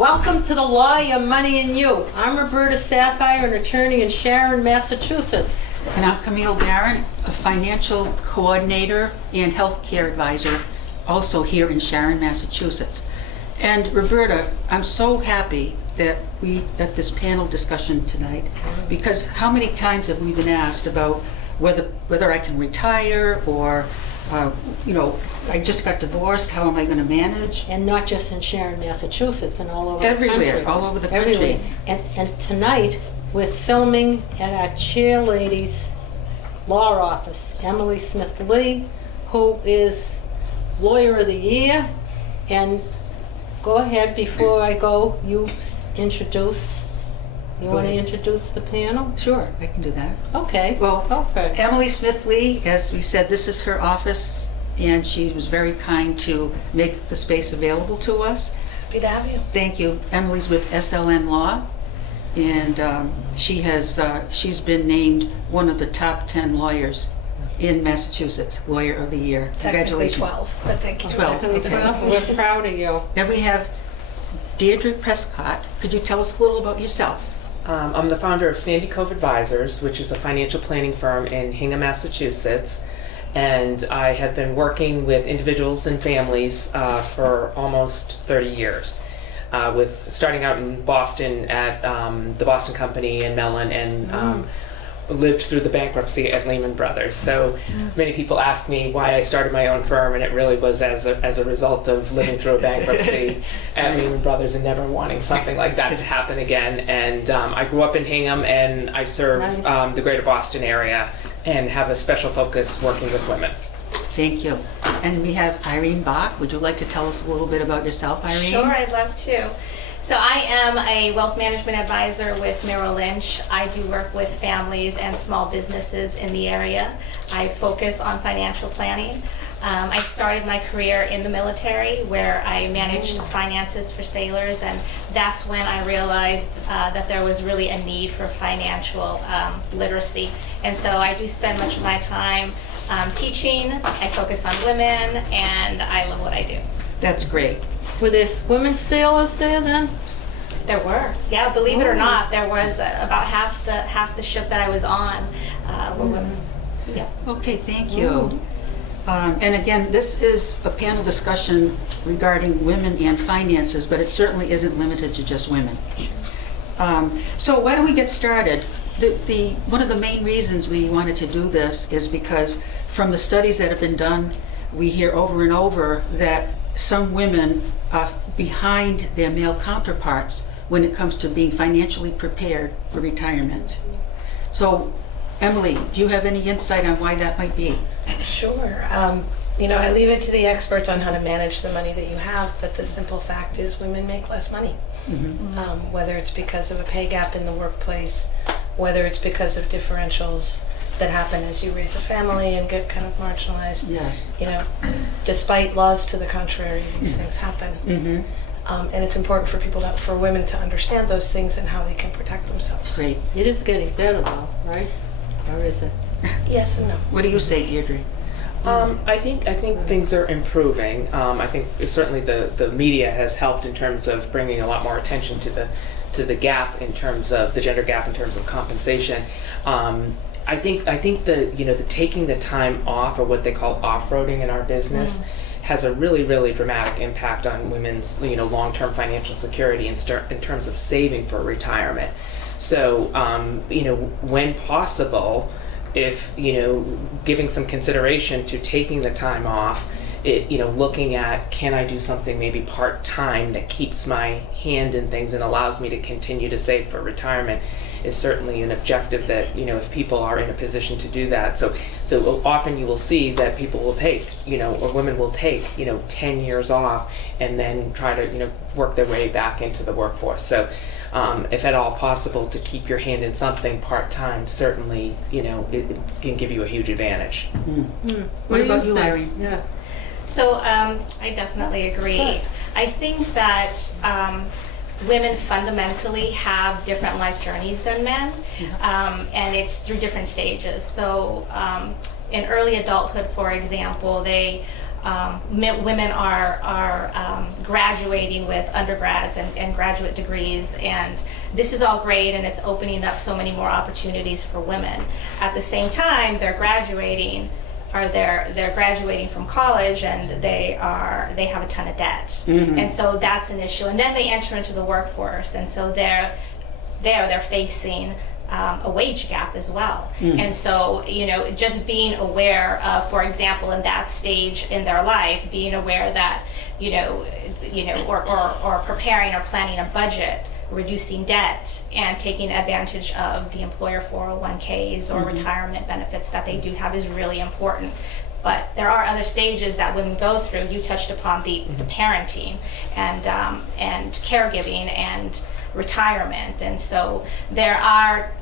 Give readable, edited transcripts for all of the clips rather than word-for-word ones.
Welcome to the Law, Your Money, and You. I'm Roberta Saphire, an attorney in Sharon, Massachusetts. And I'm Camille Barron, a financial coordinator and healthcare advisor, also here in Sharon, Massachusetts. And Roberta, I'm so happy that we at this panel discussion tonight, because how many times have we been asked about whether I can retire or I just got divorced, how am I going to manage? And not just in Sharon, Massachusetts, and all over Everywhere, the country. all over the country. Everywhere. And tonight, we're filming at our chairlady's law office, Emily Smith-Lee, who is Lawyer of the Year. And go ahead, before I go, you introduce. You want to introduce the panel? Sure, I can do that. Okay. Well, okay. Emily Smith-Lee, as we said, this is her office, and she was very kind to make the space available to us. Happy to have you. Thank you. Emily's with SLN Law, and she's been named one of the top 10 lawyers in Massachusetts, Lawyer of the Year. Technically Congratulations. 12, but thank you. 12. Okay. Well, we're proud of you. Then we have Deidre Prescott. Could you tell us a little about yourself? I'm the founder of Sandy Cove Advisors, which is a financial planning firm in Hingham, Massachusetts. And I have been working with individuals and families for almost 30 years. With starting out in Boston at the Boston Company in Mellon, and lived through the bankruptcy at Lehman Brothers. So many people ask me why I started my own firm, and it really was as a result of living through a bankruptcy at Lehman Brothers and never wanting something like that to happen again. And I grew up in Hingham, and I serve the greater Boston area and have a special focus working with women. Thank you. And we have Irene Bock. Would you like to tell us a little bit about yourself, Irene? Sure, I'd love to. So I am a wealth management advisor with Merrill Lynch. I do work with families and small businesses in the area. I focus on financial planning. I started my career in the military, where I managed finances for sailors, and that's when I realized that there was really a need for financial literacy. And so I do spend much of my time teaching. I focus on women, and I love what I do. That's great. Were there women sailors there then? There were, yeah. Believe it or not, there was about half the ship that I was on were women. Yeah. Okay, thank you. And again, this is a panel discussion regarding women and finances, but it certainly isn't limited to just women. So why don't we get started? One of the main reasons we wanted to do this is because from the studies that have been done, we hear over and over that some women are behind their male counterparts when it comes to being financially prepared for retirement. So, Emily, do you have any insight on why that might be? Sure. I leave it to the experts on how to manage the money that you have, but the simple fact is women make less money. Mm-hmm. Whether it's because of a pay gap in the workplace, whether it's because of differentials that happen as you raise a family and get kind of marginalized. Yes. Despite laws to the contrary, these things happen. Mm-hmm. And it's important for women to understand those things and how they can protect themselves. Great. It is getting better though, right? Or is it? Yes and no. What do you say, Deirdre? I think things are improving. I think certainly the media has helped in terms of bringing a lot more attention to the gap in terms of the gender gap in terms of compensation. I think the taking the time off, or what they call off-roading in our business, has a really, really dramatic impact on women's long-term financial security in terms of saving for retirement. So when possible, if giving some consideration to taking the time off, looking at, can I do something maybe part-time that keeps my hand in things and allows me to continue to save for retirement, is certainly an objective that if people are in a position to do that. So often you will see that people will take or women will take 10 years off and then try to work their way back into the workforce. So if at all possible, to keep your hand in something part-time, certainly it can give you a huge advantage. What about you, think? Irene? Yeah. So I definitely agree. I think that women fundamentally have different life journeys than men, and it's through different stages. So in early adulthood, for example, they women are graduating with undergrads and graduate degrees, and this is all great, and it's opening up so many more opportunities for women. At the same time, they're graduating from college, and they have a ton of debt, and so that's an issue. And then they enter into the workforce, and so they're facing a wage gap as well. And so, just being aware of, for example, in that stage in their life, being aware that, or preparing or planning a budget, reducing debt, and taking advantage of the employer 401ks or retirement benefits that they do have is really important. But there are other stages that women go through. You touched upon the parenting and caregiving and retirement, and so there are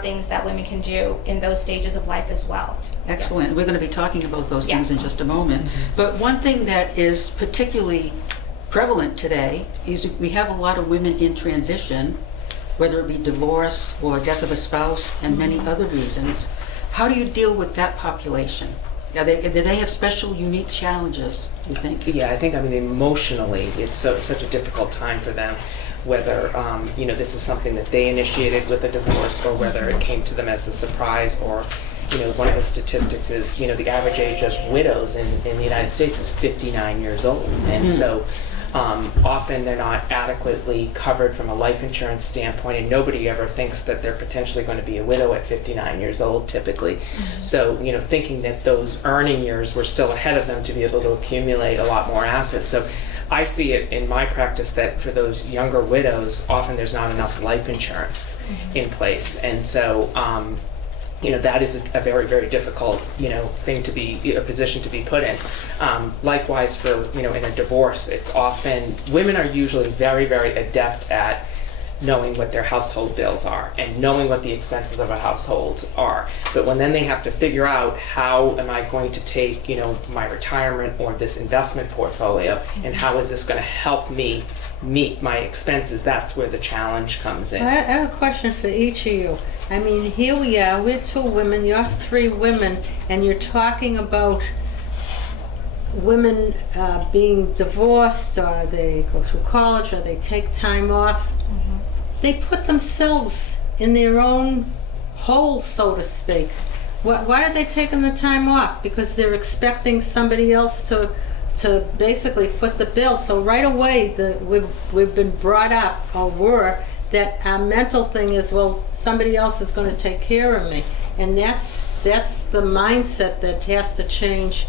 things that women can do in those stages of life as well. Excellent. We're going to be talking about those things in just a moment. But one thing that is particularly prevalent today is we have a lot of women in transition, whether it be divorce or death of a spouse and many other reasons. How do you deal with that population? Do they have special, unique challenges, do you think? Yeah, I think, emotionally, it's such a difficult time for them, whether, this is something that they initiated with a divorce or whether it came to them as a surprise, or, one of the statistics is, the average age of widows in the United States is 59 years old. And so often they're not adequately covered from a life insurance standpoint, and nobody ever thinks that they're potentially going to be a widow at 59 years old typically. So, thinking that those earning years were still ahead of them to be able to accumulate a lot more assets. So I see it in my practice that for those younger widows, often there's not enough life insurance in place. And so, that is a very, very difficult, thing to be, a position to be put in. Likewise for, in a divorce, it's often, women are usually very, very adept at knowing what their household bills are and knowing what the expenses of a household are. But when then they have to figure out, how am I going to take, my retirement or this investment portfolio, and how is this going to help me meet my expenses, that's where the challenge comes in. I have a question for each of you. Here we are, we're two women, you're three women, and you're talking about women being divorced, or they go through college, or they take time off. They put themselves in their own hole, so to speak. Why are they taking the time off? Because they're expecting somebody else to basically foot the bill. So right away, we've been brought up, or were, that our mental thing is, well, somebody else is going to take care of me, and that's the mindset that has to change.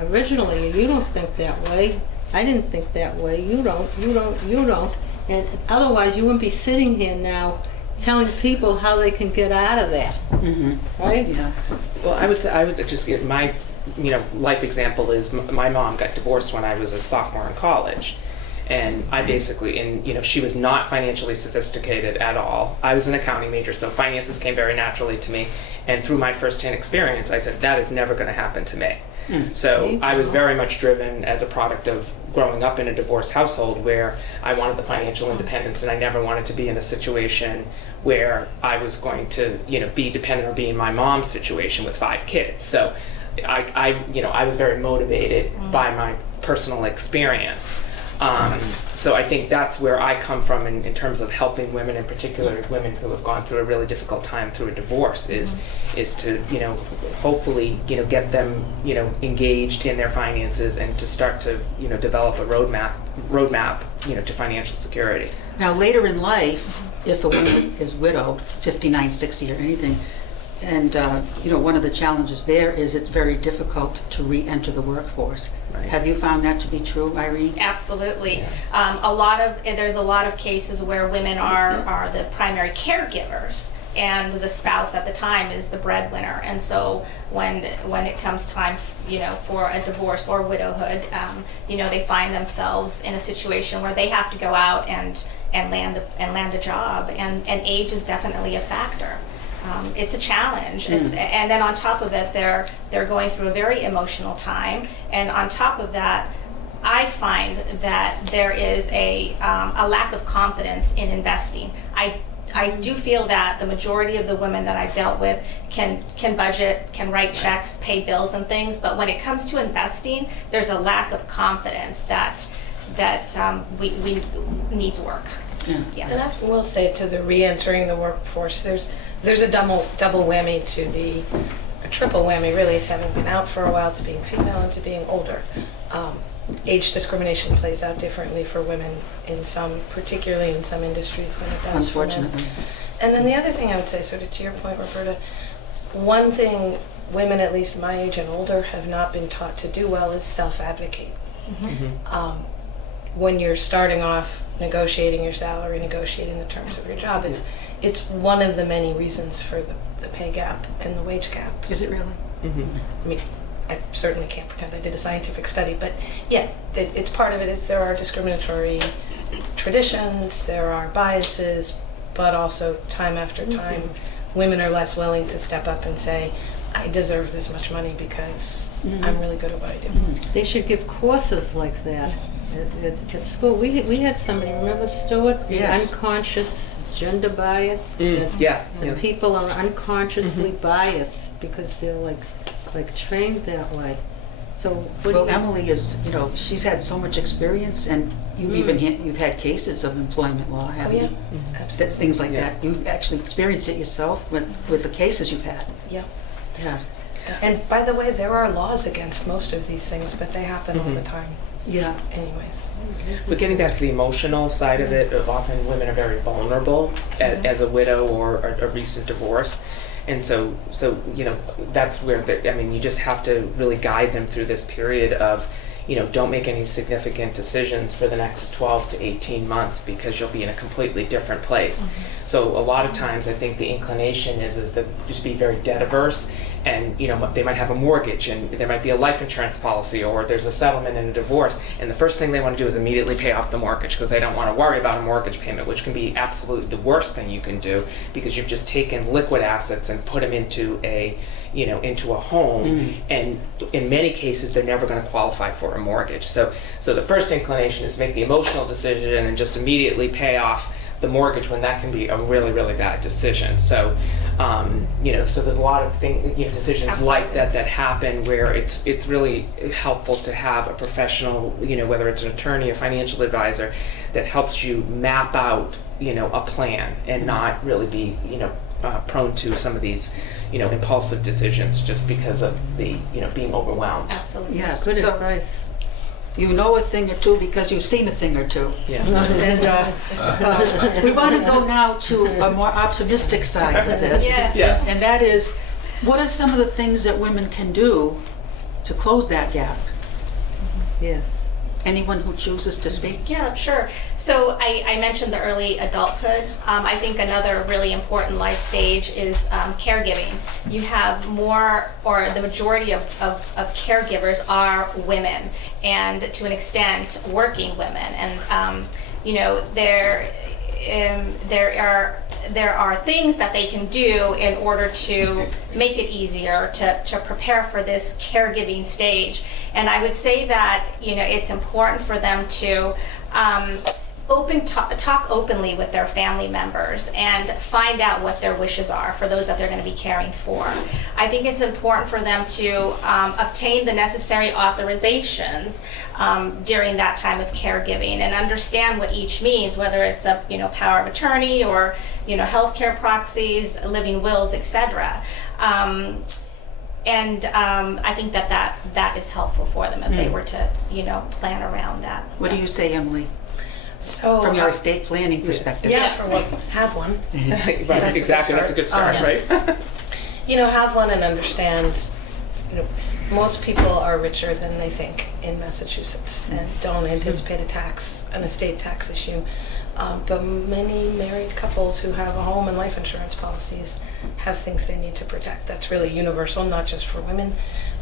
Originally, you don't think that way. I didn't think that way. You don't. And otherwise, you wouldn't be sitting here now telling people how they can get out of that. Right? Yeah. Well, I would just get my, life example is my mom got divorced when I was a sophomore in college. And I basically, she was not financially sophisticated at all. I was an accounting major, so finances came very naturally to me. And through my firsthand experience, I said, that is never going to happen to me. So I was very much driven as a product of growing up in a divorced household where I wanted the financial independence, and I never wanted to be in a situation where I was going to, be dependent or be in my mom's situation with 5 kids. So I was very motivated by my personal experience. So I think that's where I come from in terms of helping women, in particular women who have gone through a really difficult time through a divorce, is to, hopefully, get them, engaged in their finances, and to start to, develop a roadmap, to financial security. Now, later in life, if a woman is widowed, 59, 60 or anything, and one of the challenges there is it's very difficult to re-enter the workforce. Right. Have you found that to be true, Irene? Absolutely. There's a lot of cases where women are the primary caregivers, and the spouse at the time is the breadwinner. And so when it comes time, for a divorce or widowhood, they find themselves in a situation where they have to go out and land a job, and age is definitely a factor. It's a challenge, and then on top of it, they're going through a very emotional time, and on top of that, I find that there is a lack of confidence in investing. I I do feel that the majority of the women that I've dealt with can budget, can write checks, pay bills and things, but when it comes to investing, there's a lack of confidence that we need to work. Yeah. And I will say to the re-entering the workforce, there's a double whammy to a triple whammy really, to having been out for a while, to being female, and to being older. Age discrimination plays out differently for women particularly in some industries than it does for men. Unfortunately. And then the other thing I would say, sort of to your point, Roberta, one thing women, at least my age and older, have not been taught to do well is self-advocate. When you're starting off negotiating your salary, negotiating the terms of your job, it's one of the many reasons for the pay gap and the wage gap. Is it really? I mean, I certainly can't pretend I did a scientific study, but yeah, it's part of it is there are discriminatory traditions, there are biases, but also time after time, women are less willing to step up and say, I deserve this much money because I'm really good at what I do. They should give courses like that at school. We had somebody, remember Stuart? Yes. Unconscious gender bias. And Yes. people are unconsciously biased because they're like trained that way. So Well, Emily is, she's had so much experience, and you've had cases of employment law, haven't you? Absolutely. That's things like Yeah. that. You've actually experienced it yourself with the cases you've had. Yeah. Yeah. And by the way, there are laws against most of these things, but they happen all the time Yeah. anyways. But getting back to the emotional side of it, often women are very vulnerable as a widow or a recent divorce. And so that's where you just have to really guide them through this period of, don't make any significant decisions for the next 12 to 18 months because you'll be in a completely different place. So a lot of times I think the inclination is to just be very debt averse, and they might have a mortgage and there might be a life insurance policy, or there's a settlement and a divorce, and the first thing they want to do is immediately pay off the mortgage because they don't want to worry about a mortgage payment, which can be absolutely the worst thing you can do because you've just taken liquid assets and put them into a home, and in many cases they're never going to qualify for a mortgage. So the first inclination is make the emotional decision and just immediately pay off the mortgage when that can be a really, really bad decision. So so there's a lot of decisions Absolutely. like that happen where it's really helpful to have a professional, whether it's an attorney, a financial advisor, that helps you map out a plan and not really be prone to some of these impulsive decisions just because of the being overwhelmed. Absolutely. Yes. good So advice. you know a thing or two because you've seen a thing or two. Yeah. And we want to go now to a more optimistic side of this. Yes. Yes. And that is, what are some of the things that women can do to close that gap? Yes. Anyone who chooses to speak? Yeah, sure. So I mentioned the early adulthood. I think another really important life stage is caregiving. You have more, or the majority of caregivers are women, and to an extent, working women. And there are things that they can do in order to make it easier to prepare for this caregiving stage. And I would say that it's important for them to talk openly with their family members and find out what their wishes are for those that they're going to be caring for. I think it's important for them to obtain the necessary authorizations during that time of caregiving and understand what each means, whether it's a power of attorney or healthcare proxies, living wills, etc. And I think that is helpful for them if they were to plan around that. What do you say, Emily, So from your estate planning perspective? yeah, for what, have one. Right, That's a good exactly. That's a good start, start. right? Have one and understand, most people are richer than they think in Massachusetts and don't anticipate an estate tax issue. But many married couples who have a home and life insurance policies have things they need to protect. That's really universal, not just for women.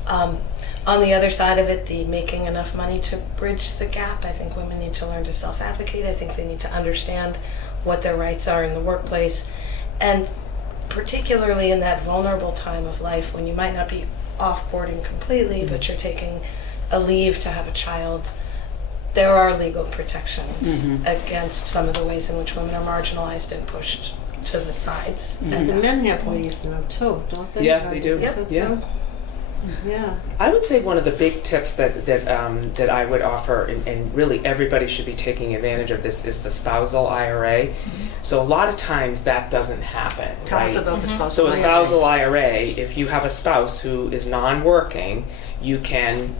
On the other side of it, the making enough money to bridge the gap, I think women need to learn to self-advocate. I think they need to understand what their rights are in the workplace. And particularly in that vulnerable time of life when you might not be off-boarding completely, but you're taking a leave to have a child, there are legal protections against some of the ways in which women are marginalized and pushed to the sides. And the men have ways now too, don't they? Yeah, they do. Yep. Yeah. Yeah. I would say one of the big tips that I would offer, and really everybody should be taking advantage of this, is the spousal IRA. So a lot of times that doesn't happen. Tell right? us about the spousal So a IRA. spousal IRA, if you have a spouse who is non-working, you can,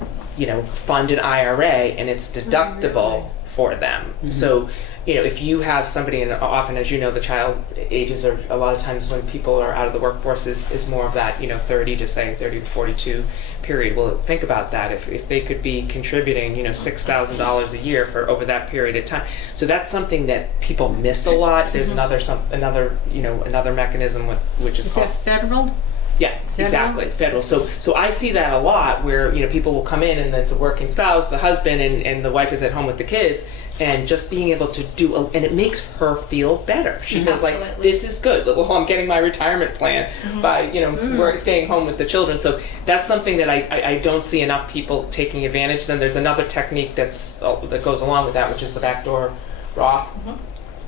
fund an IRA and it's deductible for them. So, if you have somebody, and often, as you know, the child ages are a lot of times when people are out of the workforce is more of that, 30 to 42 period. Well, think about that. If they could be contributing, $6,000 a year for over that period of time. So that's something that people miss a lot. There's another mechanism which is Is called that federal? yeah, Federal? exactly, federal. So I see that a lot where, people will come in and it's a working spouse, the husband, and the wife is at home with the kids, and just being able to and it makes her feel better. She feels like, Absolutely. this is good. Well, I'm getting my retirement plan by, we're staying home with the children. So that's something that I don't see enough people taking advantage. Then there's another technique that goes along with that, which is the backdoor Roth,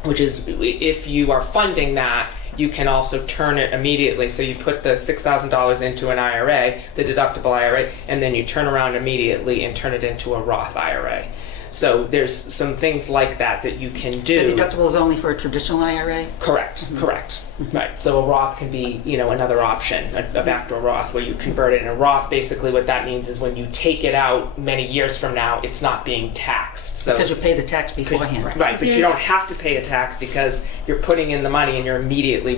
which is if you are funding that, you can also turn it immediately. So you put the $6,000 into an IRA, the deductible IRA, and then you turn around immediately and turn it into a Roth IRA. So there's some things like that you can do. The deductible is only for a traditional IRA? Correct. Right. So a Roth can be, another option, a backdoor Roth where you convert it. And a Roth, basically what that means is when you take it out many years from now, it's not being taxed. So Because you pay the tax beforehand. right, but you don't have to pay a tax because you're putting in the money and you're immediately,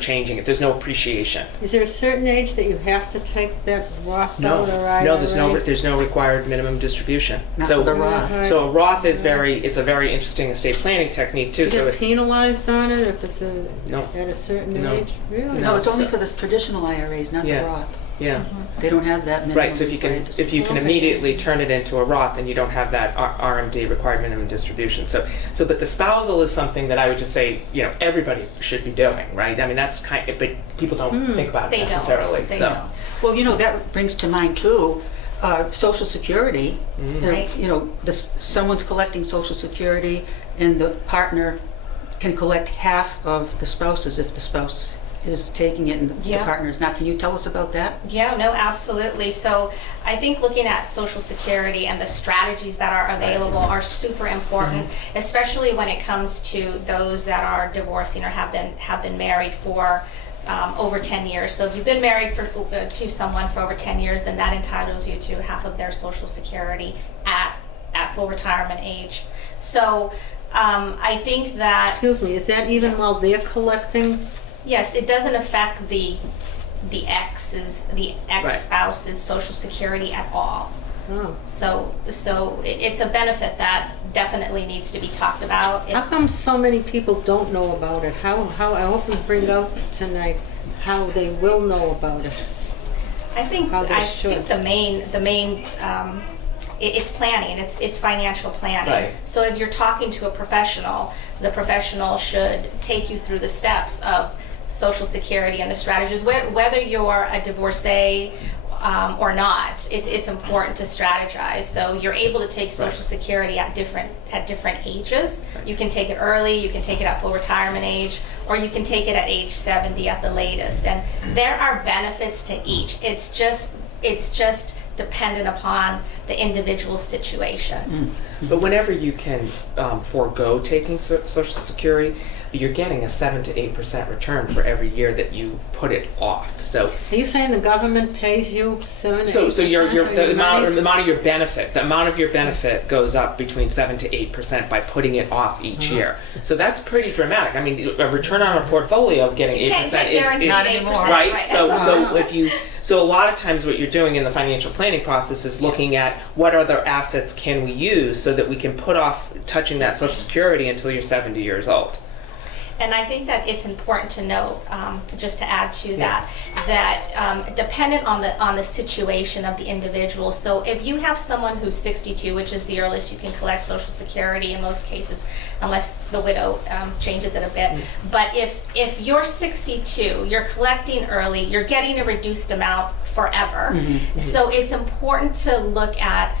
changing it. There's no appreciation. Is there a certain age that you have to take that Roth out or IRA? No, there's no required minimum distribution. Not So for the Roth. Right. So a Roth is it's a very interesting estate planning technique too. Is So it it's penalized on it if it's no, at a certain No. age? Really? No, it's only So- for the traditional IRAs, not the Yeah. Roth. yeah, They don't have that minimum. right. So if you can Okay. immediately turn it into a Roth, then you don't have that RMD, required minimum distribution. So but the spousal is something that I would just say everybody should be doing, right? I mean that's but people don't think about it They necessarily. don't. They so don't. Well, that brings to mind too, Social Security. Right. Someone's collecting Social Security and the partner can collect half of the spouse's if the spouse is taking it and the Yeah. partner is not. Can you tell us about that? Yeah, no, absolutely. So I think looking at Social Security and the strategies that are available are super important, especially when it comes to those that are divorcing or have been married for over 10 years. So if you've been married to someone for over 10 years, then that entitles you to half of their Social Security at full retirement age. So I think that Excuse me, is that even while they're collecting? yes, it doesn't affect the ex-spouse's Social Security at all. Oh. So it's a benefit that definitely needs to be talked about. How come so many people don't know about it? How I hope we bring out tonight how they will know about it. I think How they I should. think the main it's planning. It's financial planning. Right. So if you're talking to a professional, the professional should take you through the steps of Social Security and the strategies. Whether you're a divorcee or not, it's important to strategize. So you're able to take Social Security at different ages. You can take it early, you can take it at full retirement age, or you can take it at age 70 at the latest. And there are benefits to each. It's just dependent upon the individual situation. But whenever you can forego taking Social Security, you're getting a 7 to 8% return for every year that you put it off. So Are you saying the government pays you 7 to 8%? so the amount money? of your benefit, the amount of your benefit goes up between 7 to 8% by putting it off each year. So that's pretty dramatic. I mean, a return on a portfolio of getting You 8% can't get is guaranteed not 8%, anymore. right. So a lot of times what you're doing in the financial planning process is looking at what other assets can we use so that we can put off touching that Social Security until you're 70 years old. And I think that it's important to note, just to add to that dependent on the situation of the individual. So if you have someone who's 62, which is the earliest you can collect Social Security in most cases, unless the widow changes it a bit. But if you're 62, you're collecting early, you're getting a reduced amount forever. So it's important to look at,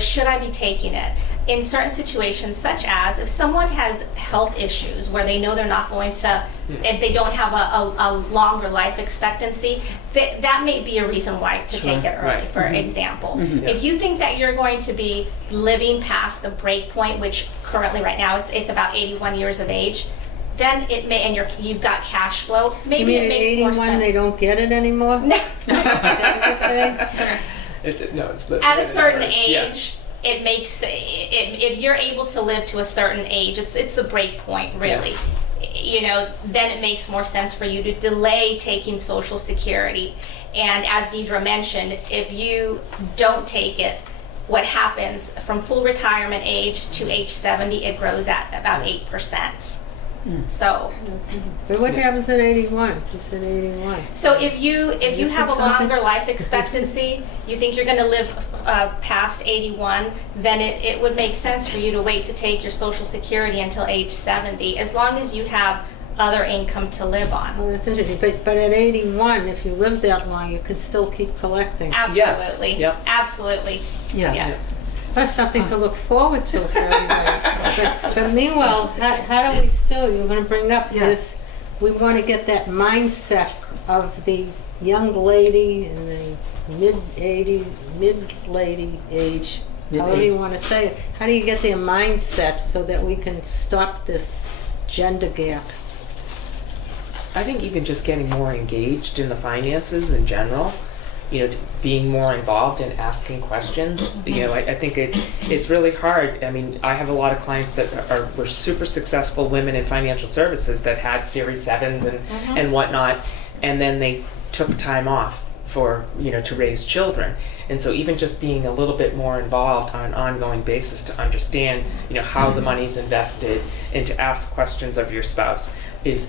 should I be taking it? in certain situations, such as if someone has health issues where they know they're not going to, if they don't have a longer life expectancy, that may be a reason why to take it early, Right. for example. Yeah. If you think that you're going to be living past the break point, which currently right now it's about 81 years of age, then it may, and you've got cash flow, You maybe mean it at makes more 81 sense. they don't get it anymore? No. Is that what you're saying? It's the At a certain numbers, yeah. age, it makes, if you're able to live to a certain age, it's the break point, really. You know, then it makes more sense for you to delay taking Social Security. And as Deidre mentioned, if you don't take it, what happens from full retirement age to age 70, it grows at about 8%. So, But what happens at 81? You said 81. so if you You have a said something? longer life expectancy, you think you're going to live past 81, then it would make sense for you to wait to take your Social Security until age 70, as long as you have other income to live on. Oh, that's interesting. But at 81, if you live that long, you can still keep collecting. Absolutely. Yep. Absolutely. Yes. Yeah. That's something to look forward to for everybody. But meanwhile, how do we still, you're going to bring up Yes. this, we want to get that mindset of the young lady in the mid-lady age, however you want to say it. How do you get their mindset so that we can stop this gender gap? I think even just getting more engaged in the finances in general, you know, being more involved in asking questions. You know, I think it's really hard. I mean, I have a lot of clients that were super successful women in financial services that had Series 7s and whatnot, and then they took time off for, you know, to raise children. And so even just being a little bit more involved on an ongoing basis to understand, you know, how the money's invested and to ask questions of your spouse is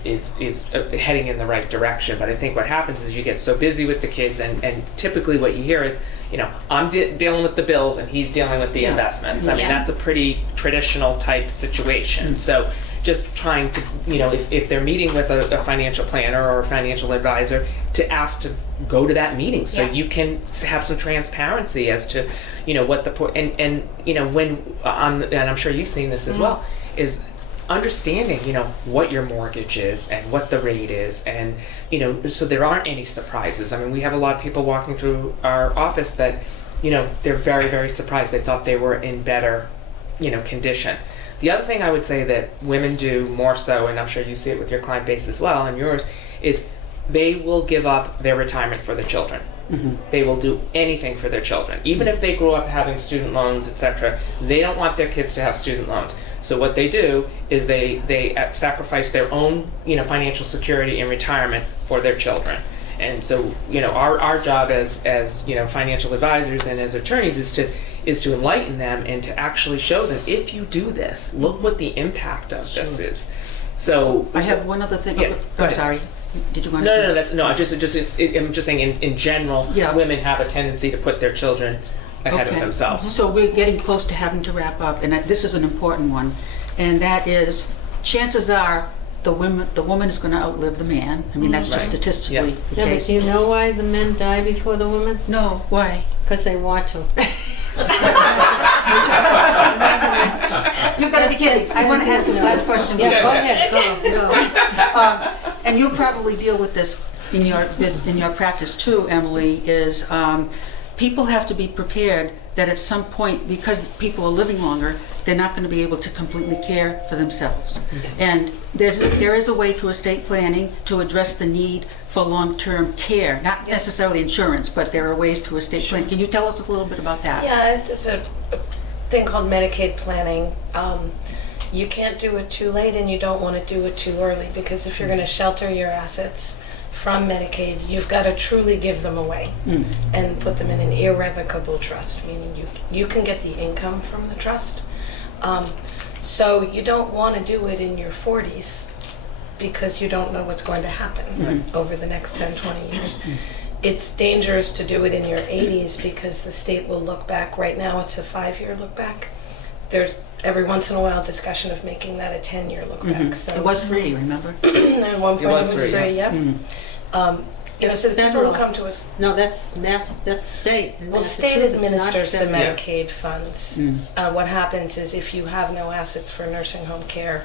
heading in the right direction. But I think what happens is you get so busy with the kids, and typically what you hear is, you know, I'm dealing with the bills and he's dealing with the investments. I mean, Yeah. that's a pretty traditional type situation. So just trying to, you know, if they're meeting with a financial planner or a financial advisor, to ask to go to that meeting so Yeah. you can have some transparency as to, you know, what the and you know, when and I'm sure you've seen this as well, is understanding, you know, what your mortgage is and what the rate is, and, you know, so there aren't any surprises. I mean, we have a lot of people walking through our office that, you know, they're very, very surprised. They thought they were in better, you know, condition. The other thing I would say that women do more so, and I'm sure you see it with your client base as well and yours, is they will give up their retirement for their children. They will do anything for their children. Even if they grew up having student loans, etc., they don't want their kids to have student loans. So what they do is they sacrifice their own, you know, financial security in retirement for their children. And so, you know, our job as you know, financial advisors and as attorneys is to enlighten them and to actually show them, if you do this, look what the impact of this is. So I have one other thing. Yeah, go I'm ahead. sorry. Did you want No, to? I'm just saying in general, Yeah. women have a tendency to put their children ahead of Okay. themselves. So we're getting close to having to wrap up, and this is an important one, and that is, chances are the woman is going to outlive the man. I mean, that's just Right. statistically Yeah. the Yeah, but case. do you know why the men die before the women? No, why? Because they want to. You've got to be kidding. I want to ask this last question. Yeah, go ahead, go. And you'll probably deal with this in your practice too, Emily, is people have to be prepared that at some point, because people are living longer, they're not going to be able to completely care for themselves. And there is a way through estate planning to address the need for long-term care, not necessarily insurance, but there are ways through estate planning. Can you tell us a little bit about that? Yeah, there's a thing called Medicaid planning. You can't do it too late, and you don't want to do it too early, because if you're going to shelter your assets from Medicaid, you've got to truly give them away and put them in an irrevocable trust, meaning you can get the income from the trust. So you don't want to do it in your 40s because you don't know what's going to happen over the next 10, 20 years. It's dangerous to do it in your 80s because the state will look back. Right now it's a 5-year look back. There's every once in a while discussion of making that a 10-year look back. So It was free, remember? at one point it was free, free, yeah. yep. You know, so the people Federal. who come to us, No, that's state. In well, state Massachusetts, not administers the federal. Medicaid funds. What happens is if you have no assets for nursing home care,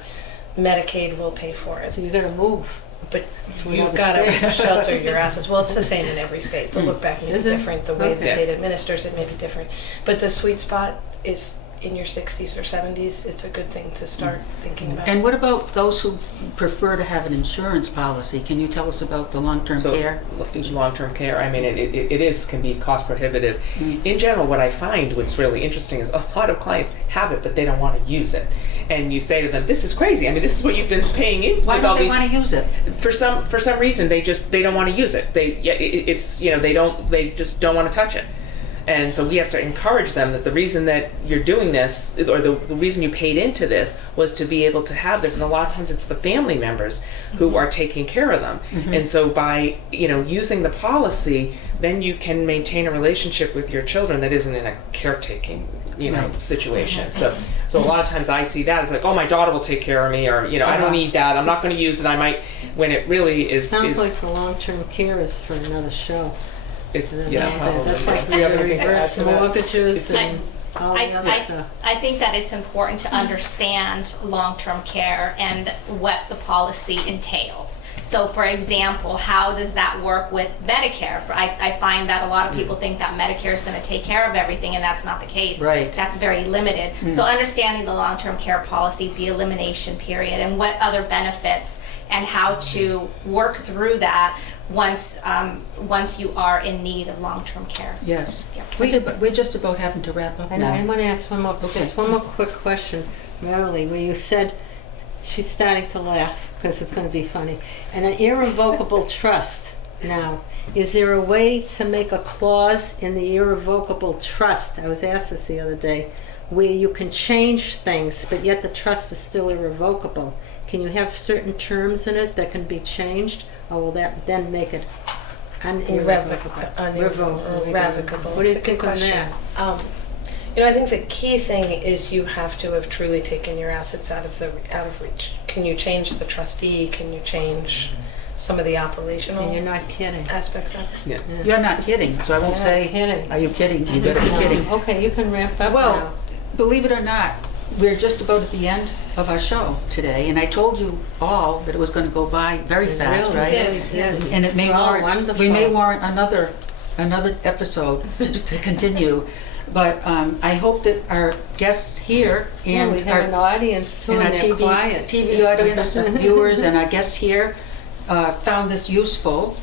Medicaid will pay for it. So you gotta move. But To you've another got to state. shelter your assets. Well, it's the same in every state. The look back may be Is it? different. The way the Okay. state administers it may be different. But the sweet spot is in your 60s or 70s. It's a good thing to start thinking about. And what about those who prefer to have an insurance policy? Can you tell us about the long-term So, care? long-term care, I mean, can be cost prohibitive. In general, what I find what's really interesting is a lot of clients have it, but they don't want to use it. And you say to them, "This is crazy. I mean, this is what you've been paying in Why with all don't they these." want to use it? For some reason, they don't want to use it. They just don't want to touch it. And so we have to encourage them that the reason that you're doing this, or the reason you paid into this, was to be able to have this. And a lot of times it's the family members who are taking care of them. And so by using the policy, then you can maintain a relationship with your children that isn't in a caretaking Right. situation. So a lot of times I see that as like, oh, my daughter will take care of me, or I don't need that. I'm not going to use it. I might, when it really is. Sounds like the long-term care is for another show. Yeah, probably. That's like Do you have the anything to add reverse to that? mortgages It's- and all the other stuff. I think that it's important to understand long-term care and what the policy entails. So for example, how does that work with Medicare? I find that a lot of people think that Medicare is going to take care of everything, and that's not the case. Right. That's very limited. So understanding the long-term care policy, the elimination period, and what other benefits, and how to work through that once you are in need of long-term care. Yes. Yep. We're just about having to wrap up And I now. want to ask Okay. just one more quick question, Merrill, where you said, she's starting to laugh because it's going to be funny, an irrevocable trust. Now, is there a way to make a clause in the irrevocable trust? I was asked this the other day, where you can change things, but yet the trust is still irrevocable. Can you have certain terms in it that can be changed, or will that then make it unirrevocable? Irrevocable. What do you It's a good think on question. that? I think the key thing is you have to have truly taken your assets out of reach. Can you change the trustee? Can you change some of the operational And you're not kidding. aspects of it? Yeah. You're not kidding, so I won't You're say, not kidding. are you kidding? You better be kidding. Okay, you can ramp up Well, now. believe it or not, we're just about at the end of our show today, and I told you all that it was going to go by very fast, Really right? did. And it may Oh, warrant, wonderful. we may warrant another episode to continue. But I hope that our guests here Yeah, and we have an audience too, and and our they're quiet. TV audience, viewers, and our guests here found this useful.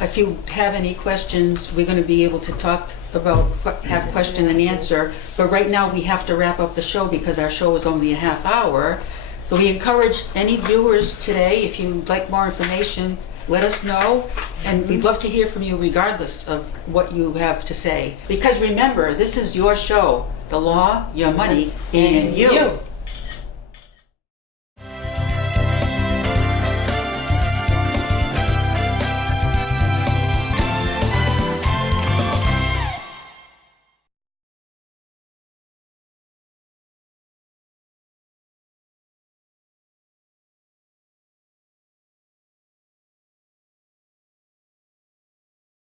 If you have any questions, we're going to be able to talk about, have question and answer. But right now, we have to wrap up the show because our show is only a half hour. So we encourage any viewers today, if you'd like more information, let us know. And we'd love to hear from you regardless of what you have to say. Because remember, this is your show, the law, your money, and you.